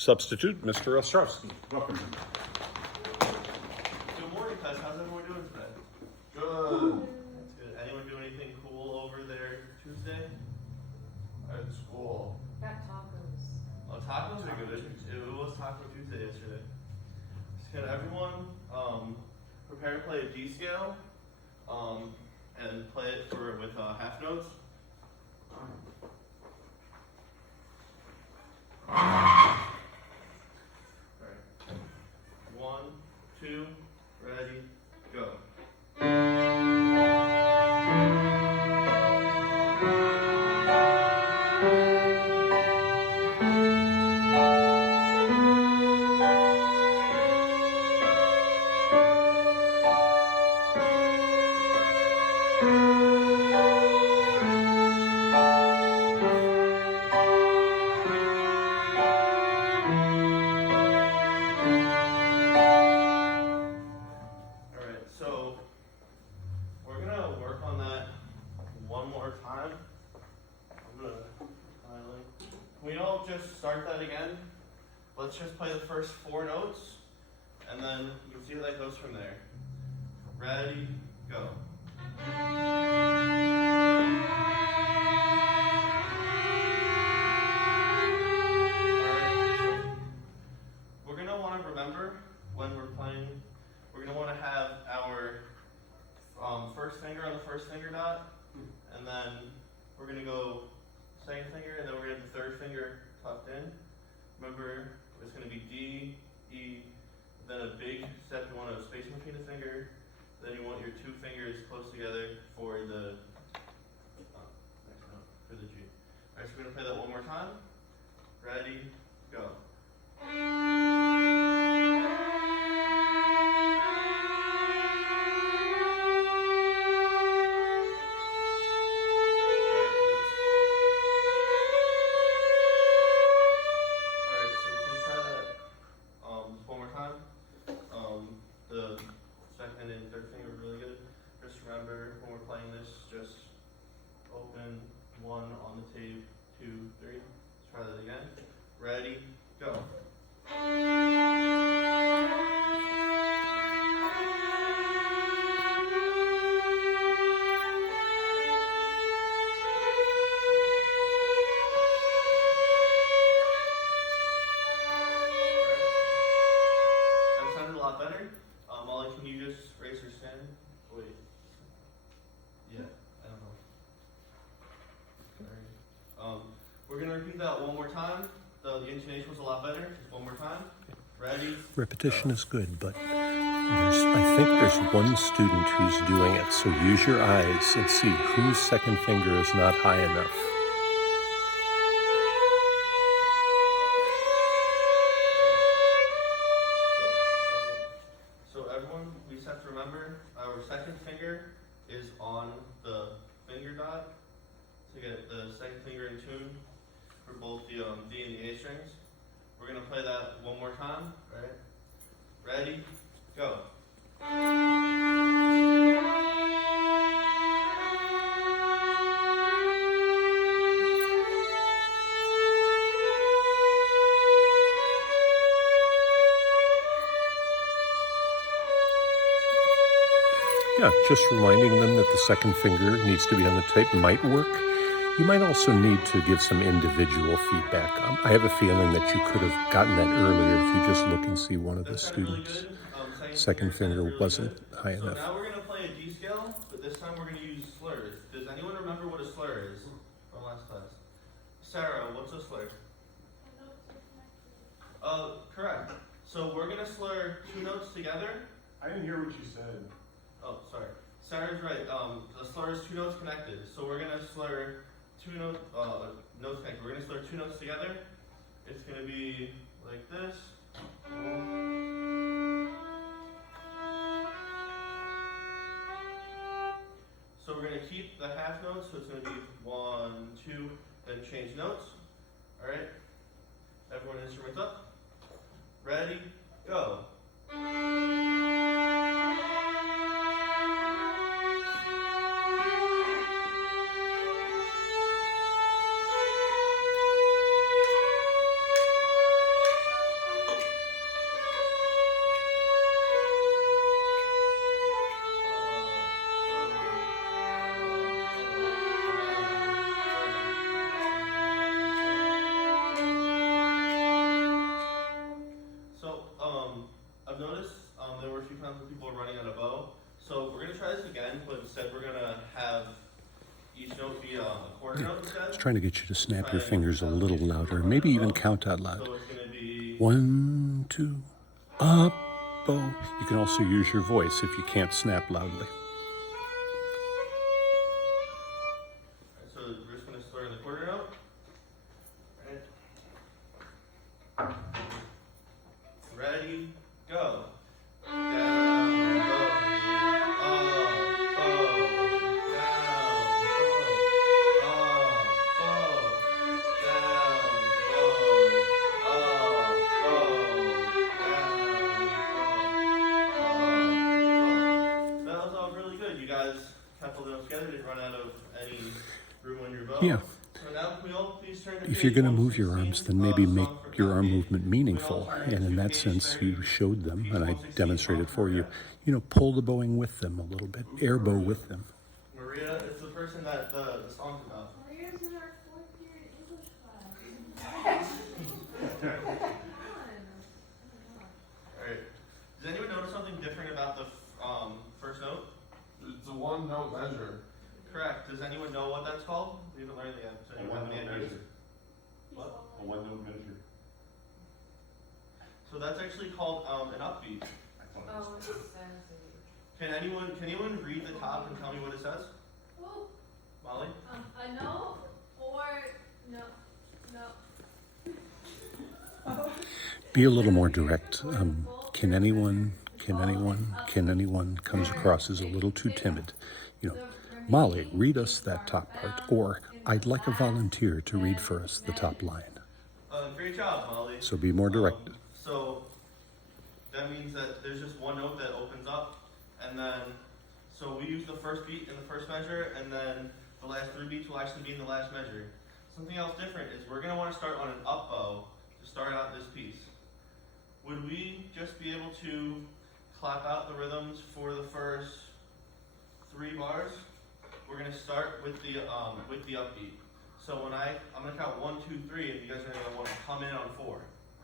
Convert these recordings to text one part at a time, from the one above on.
Substitute, Mr. Ostrowski. Welcome. Good morning, guys. How's everyone doing today? Good. That's good. Anyone do anything cool over there Tuesday? At school. Got tacos. Oh, tacos are good. It was Taco Tuesday yesterday. Just can everyone prepare to play a D scale and play it with half notes. Alright. 1, 2, ready, go. Alright, so we're gonna work on that one more time. I'm gonna can we all just start that again? Let's just play the first 4 notes and then you can see how that goes from there. Ready, go. Alright, so we're gonna want to remember when we're playing, we're gonna want to have our first finger on the first finger dot, and then we're gonna go second finger, and then we're gonna have the third finger tucked in. Remember, it's gonna be D, E, then a big step. You want a space between the finger. Then you want your 2 fingers close together for the next note for the G. Alright, so we're gonna play that one more time. Ready, go. Alright, so can we try that just one more time? The second and third finger are really good. Just remember when we're playing this, just open 1 on the tape, 2, 3. Let's try that again. Ready, go. That sounded a lot better. Molly, can you just raise your stand? Wait. Yeah, I don't know. Sorry. We're gonna repeat that one more time. The intonation was a lot better. Just one more time. Ready? Repetition is good, but I think there's one student who's doing it, so use your eyes and see whose second finger is not high enough. So everyone, we just have to remember our second finger is on the finger dot to get the second finger in tune for both the D and the A strings. We're gonna play that one more time, right? Ready, go. Yeah, just reminding them that the second finger needs to be on the tape might work. You might also need to give some individual feedback. I have a feeling that you could have gotten that earlier if you just look and see one of the That sounded really students' good. second finger sounded really wasn't good. high So enough. now we're gonna play a D scale, but this time we're gonna use slurs. Does anyone remember what a slur is from last class? Sarah, what's a slur? Correct. So we're gonna slur 2 notes together. I didn't hear what you said. Oh, sorry. Sarah's right. The slur is 2 notes connected. So we're gonna slur 2 notes connected. We're gonna slur 2 notes together. It's gonna be like this. So we're gonna keep the half notes. So it's gonna be 1, 2, then change notes. All right. Everyone, instruments up. Ready, go. trying to get you to snap your fingers a little louder, maybe even count out loud. So it's going to be 1, 2, up, bow. You can also use your voice if you can't snap loudly. so we're just going to start in the quarter note. Right. Ready, go. Down, bow, up, bow, down, bow, up, bow, down, bow, up, bow, down, bow, up, bow. That was all really good. You guys kept holding them together. Didn't run out of any room on your bow. Yeah. So now can we all please turn to If you're going to page move your 116, arms, then maybe make Song for your arm Copy. movement meaningful. And in that sense, you showed them, and I demonstrated for you. You know, pull the bowing with them a little bit, air bow with them. Maria is the person that the song's about. Maria's in our 4th period English class. Alright. Does anyone notice something different about the first note? It's a one note measure. Correct. Does anyone know what that's called? We haven't learned it yet. Does anyone have any ideas? What? A one note measure. So that's actually called an upbeat. Oh, it's fancy. Can anyone read the top and tell me what it says? Oh, Molly? a no or no, no. Be a little more direct. Can anyone comes across as a little too timid. You know, Molly, read us that top part, or I'd like a volunteer to read for us the top line. Great job, Molly. So be more direct. So that means that there's just one note that opens up, and then so we use the first beat in the first measure, and then the last 3 beats will actually be in the last measure. Something else different is we're going to want to start on an up bow to start out this piece. Would we just be able to clap out the rhythms for the first 3 bars? We're going to start with the upbeat. So when I'm going to count 1, 2, 3, and you guys are going to want to come in on 4. All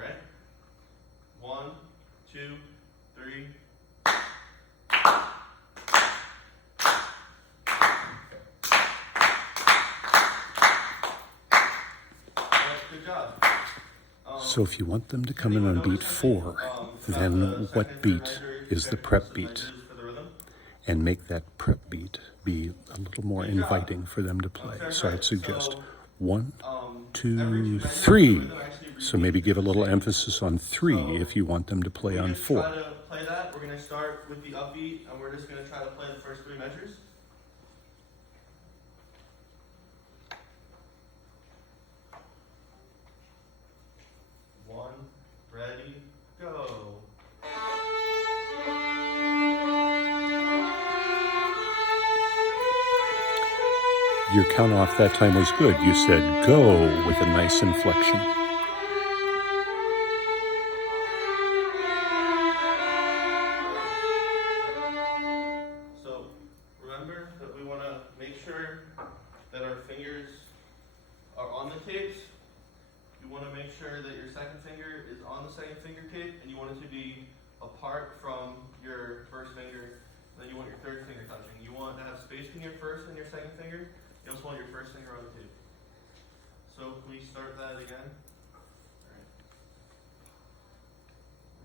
right? 1, 2, 3. Good job. So if you want them to come in on beat 4, then what beat is the prep beat? And make that prep beat be a little more inviting for them to play. So I'd suggest 1, 2, 3. So maybe give a little emphasis on 3 if you want them to play on 4. Try to play that. We're going to start with the upbeat, and we're just going to try to play the first 3 measures. One, ready, go. Your count off that time was good. You said go with a nice inflection. So remember that we want to make sure that our fingers are on the tapes. You want to make sure that your second finger is on the second finger tape, and you want it to be apart from your first finger. Then you want your third finger touching. You want to have space between your first and your second finger. You also want your first finger on the tape. So can we start that again? All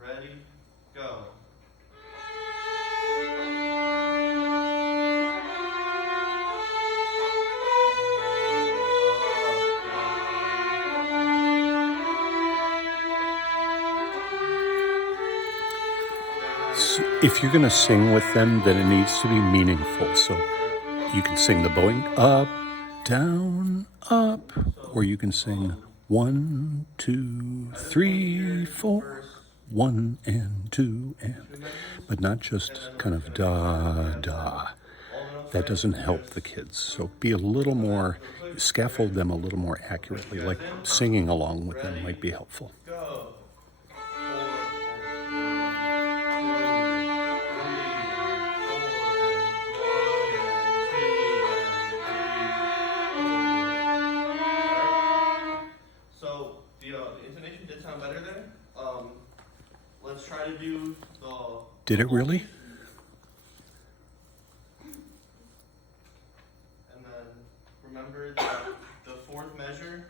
right. Ready, go. So if you're going to sing with them, then it needs to be meaningful. So you can sing the bowing up, down, up, or you can sing 1, 2, 3, 4, 1 and 2 and, but not just kind of da, da. That doesn't help the kids. So be a little more, scaffold them a little more accurately, like singing along with them might be helpful. Go. 4, so the intonation did sound better there. Let's try to do the. Did it really? And then remember that the fourth measure,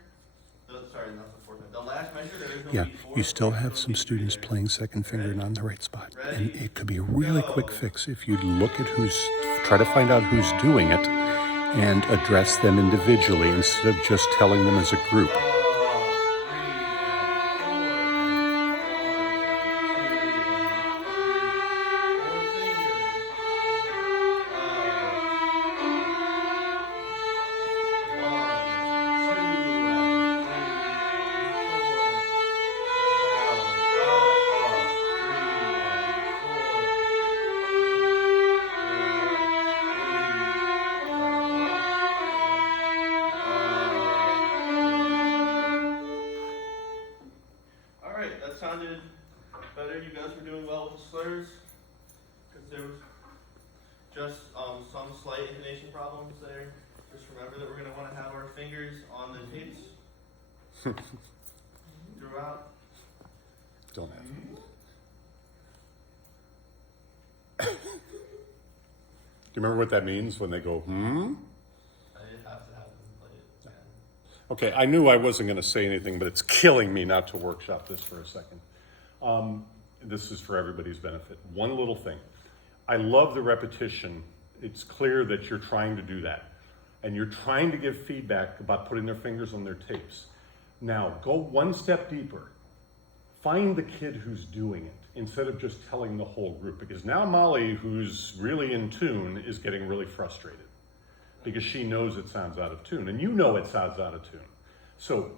sorry, not the fourth measure, the last measure, there is no Yeah, beat four. you still there's have no some beat students three there. playing second finger and on the right spot. And Ready, it could be a really quick go. fix if you look at try to find out who's doing it and address them individually instead of just telling them as a group. Alright, that sounded better. You guys were doing well with the slurs. Because there was just some slight intonation problems there. Just remember that we're going to want to have our fingers on the tapes throughout. Don't have. Do you remember what that means when they go, hmm? I have to have them play it again. Okay, I knew I wasn't going to say anything, but it's killing me not to workshop this for a second. This is for everybody's benefit. One little thing. I love the repetition. It's clear that you're trying to do that. And you're trying to give feedback about putting their fingers on their tapes. Now, go one step deeper. Find the kid who's doing it instead of just telling the whole group. Because now Molly, who's really in tune, is getting really frustrated. Because she knows it sounds out of tune, and you know it sounds out of tune. So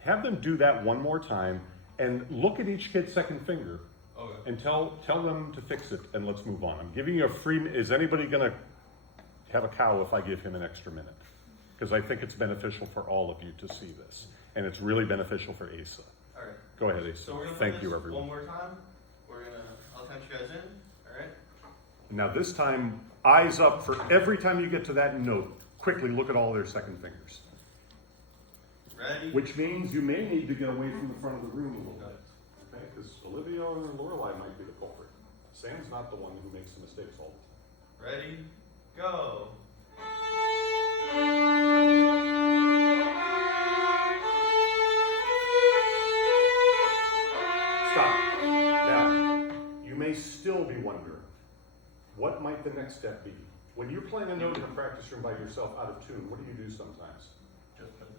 have them do that one more time, and look at each kid's second finger, Okay. and tell them to fix it, and let's move on. I'm giving you a free. Is anybody gonna have a cow if I give him an extra minute? Because I think it's beneficial for all of you to see this, and it's really beneficial for Asa. Alright. Go ahead, Asa. So we're going to play Thank you, this everyone. one more time. I'll count you guys in. Alright. Now this time, eyes up for every time you get to that note. Quickly look at all their second fingers. Ready? Which means you may need to get away from the front of the room a little bit. Okay, because Olivia or Lorelai might be the culprit. Sam's not the one who makes the mistakes all the time. Ready? Go. Stop. Now, you may still be wondering, what might the next step be? When you're playing a note in a practice room by yourself out of tune, what do you do sometimes? Just put it.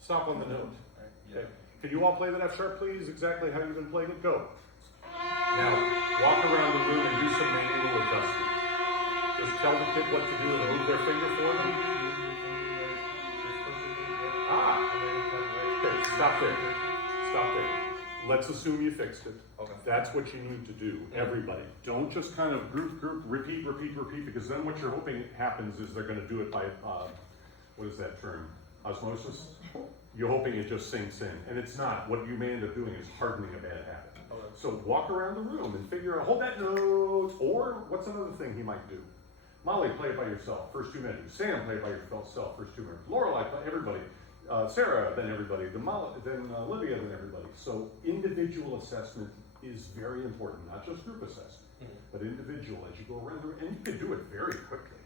Stop on the note. Alright. Okay. Can you all play that F sharp, please? Exactly how you've been playing it? Go. Now, walk around the room and do some manual adjustment. Just tell the kid what to do and move their finger for them. Okay, stop there. Stop there. Let's assume you fixed it. Okay. That's what you need to do, everybody. Don't just kind of group, repeat, because then what you're hoping happens is they're going to do it by, what is that term? Osmosis? You're hoping it just sinks in, and it's not. What you may end up doing is hardening a bad habit. Okay. So walk around the room and figure out, hold that note, or what's another thing he might do? Molly, play it by yourself, first 2 measures. Sam, play it by yourself, first 2 measures. Lorelai, play everybody. Sarah, then everybody. Then Olivia, then everybody. So individual assessment is very important, not just group assessment, but individual as you go around the room. And you can do it very quickly.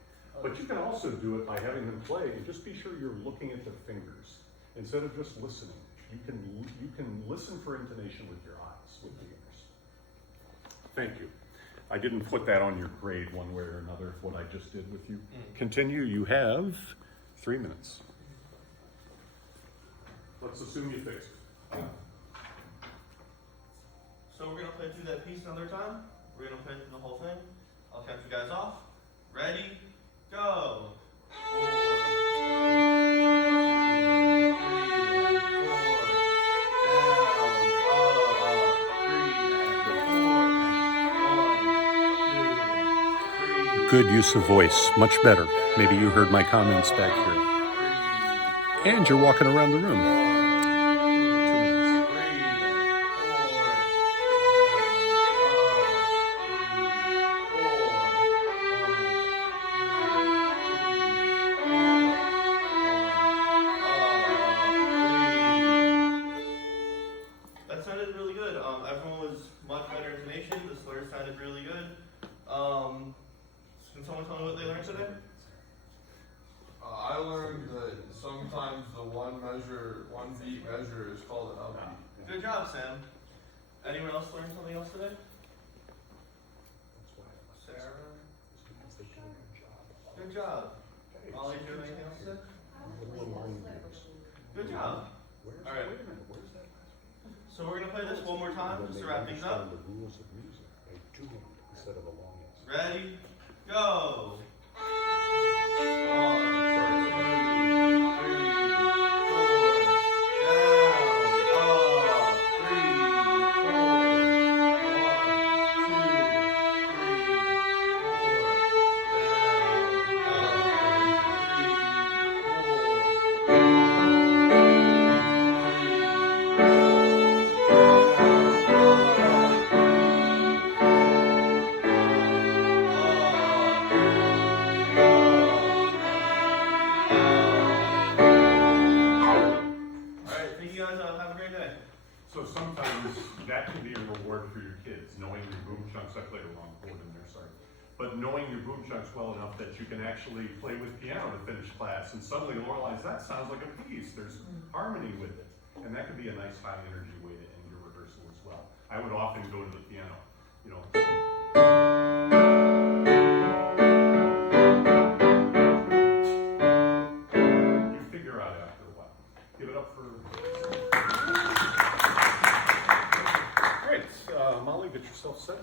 But you can also do it by having them play and just be sure you're looking at their fingers instead of just listening. You can listen for intonation with your eyes, with the ears. Thank you. I didn't put that on your grade one way or another, what I just did with you. Continue. You have 3 minutes. Let's assume you fixed it. So we're going to play through that piece another time. We're going to play through the whole thing. I'll count you guys off. Ready? Go. 4, 3, 4, down, up, 3, 4, 1, 2, 3. Good use of voice. Much better. Maybe you heard my comments back here. And you're walking around the room. 2 minutes. That sounded really good. Everyone was much better intonation. The slurs sounded really good. Can someone tell me what they learned today? I learned that sometimes the one beat measure is called an upbeat. Good job, Sam. Anyone else learn something else today? Sarah? Good job. Molly, do you have anything else today? Good job. All right. So we're gonna play this one more time just to wrap things up. Ready? Go. 1, 2, 3, 4, down, up, 3, 4, down. Alright, thank you guys. Have a great day. So sometimes that can be a reward for your kids, knowing your boom chunks. I played a wrong chord in there, sorry. But knowing your boom chunks well enough that you can actually play with piano to finish class, and suddenly Lorelai's, that sounds like a piece. There's harmony with it. And that could be a nice high energy way to end your rehearsal as well. I would often go to the piano, you know. You figure out after a while. Give it up for... All right, Molly, get yourself set.